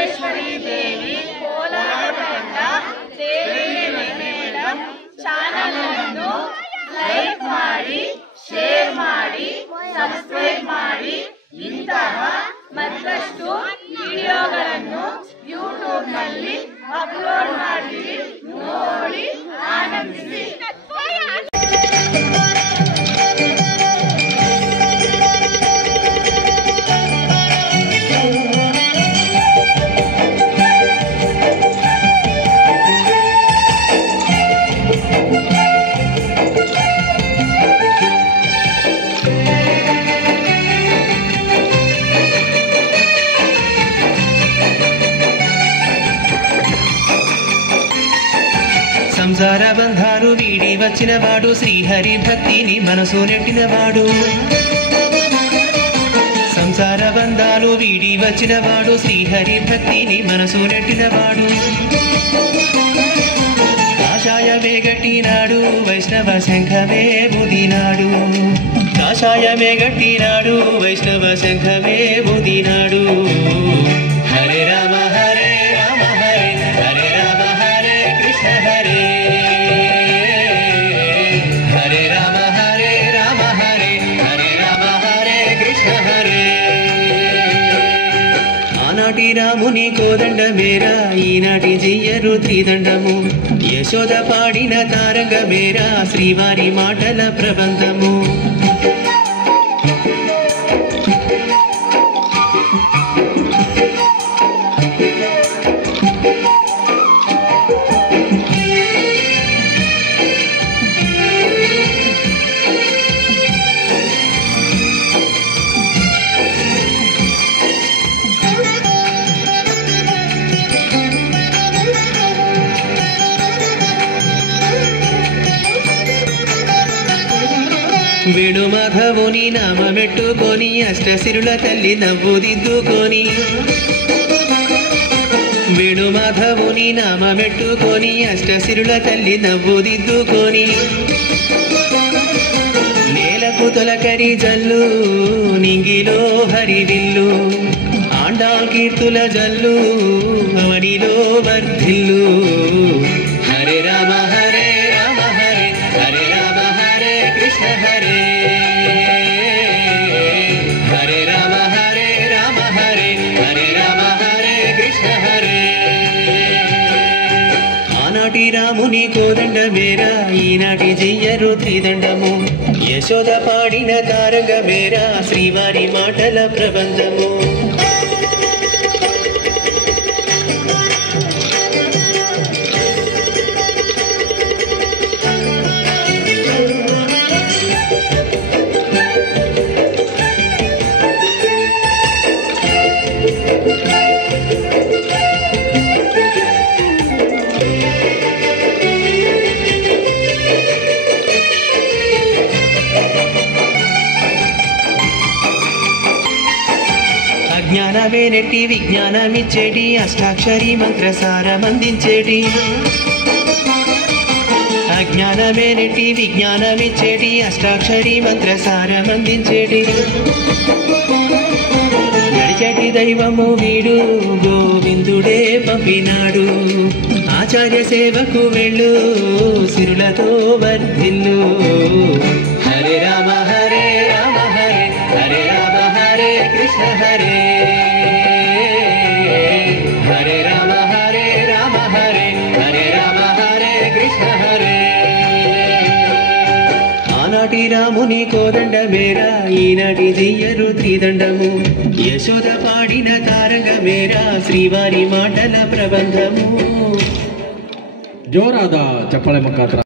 పురేశ్వరీ దేవి కోలాటండ ದೇವಿ madam channel like ಮಾಡಿ share ಮಾಡಿ subscribe ಮಾಡಿ ಇಂತಹ ಮತ್ತಷ್ಟು ವಿಡಿಯೋಗಳನ್ನು ಯೂಟ್ಯೂಬ್ ನಲ್ಲಿ ಅಪ್ಲೋಡ್ ಮಾಡ್ತೀವಿ ನೋಡಿ ಆನಂದಿಸಿ సంసార బంధాలు వీడి వచ్చినవాడు శ్రీహరి భక్తిని మనసు నెట్టినవాడు సంసార బంధాలు వీడి వచ్చినవాడు శ్రీహరి భక్తిని మనసు నెట్టినవాడు కాషాయమే గట్టినాడు వైష్ణవ శంఖమే ముదినాడు కాషాయమే గట్టినాడు వైష్ణవ శంఖమే ముదినాడు హరే రామ హరే రామ హరే హరే రామ హరే కృష్ణ హరే హరే రామ హరే రామ హరే హరే రామ హరే కృష్ణ హరే ఆనాటి రాముని కోదండ మేరా ఈనాటి చెయ్యరు త్రిదండము యశోద పాడిన తారంగ మేరా శ్రీవారి మాటల ప్రబంధము వేణు మాధవుని నామమెట్టుకొని అష్టసిరుల తల్లి నవ్వుదిద్దుకొని వేణు మాధవుని నామమెట్టుకొని అష్టసిరుల తల్లి నవ్వుదిద్దుకొని నేలకు తొలకరి జల్లు నింగిలో హరివిల్లు ఆండాల్ కీర్తుల జల్లు అవనిలో వర్ధిల్లు హరే రామ హరే రామ హరే హరే రామ హరే కృష్ణ హరే హరే రామ హరే రామ హరే హరే రామ హరే కృష్ణ హరే ఆనాటి రాముని కోదండ మేరా ఈనాటి చెయ్యరు త్రిదండము యశోద పాడిన తారంగ మేరా శ్రీవారి మాటల ప్రబంధము అజ్ఞానమే నెట్టి విజ్ఞానమిచ్చేటి అష్టాక్షరి మంత్రసారమందించేటి అజ్ఞానమే నెట్టి విజ్ఞానమిచ్చేటి అష్టాక్షరి మంత్రసారమందించేటి నడిచేటి దైవము వీడు గోవిందుడే పంపినాడు ఆచార్య సేవకు వెళ్ళు సిరులతో వర్ధిల్లు హరే రామ హరే రామ హరే హరే రామ హరే కృష్ణ హరే హరే రామ హరే రామ హరే హరే రామ హరే కృష్ణ హరే ఆనాటి రాముని కోదండ మేరా ఈనాటి చెయ్యరు త్రిదండము యశోద పాడిన తారంగ మేరా శ్రీవారి మాటల ప్రబంధము జోరాదా చెప్పలే ముఖాత్ర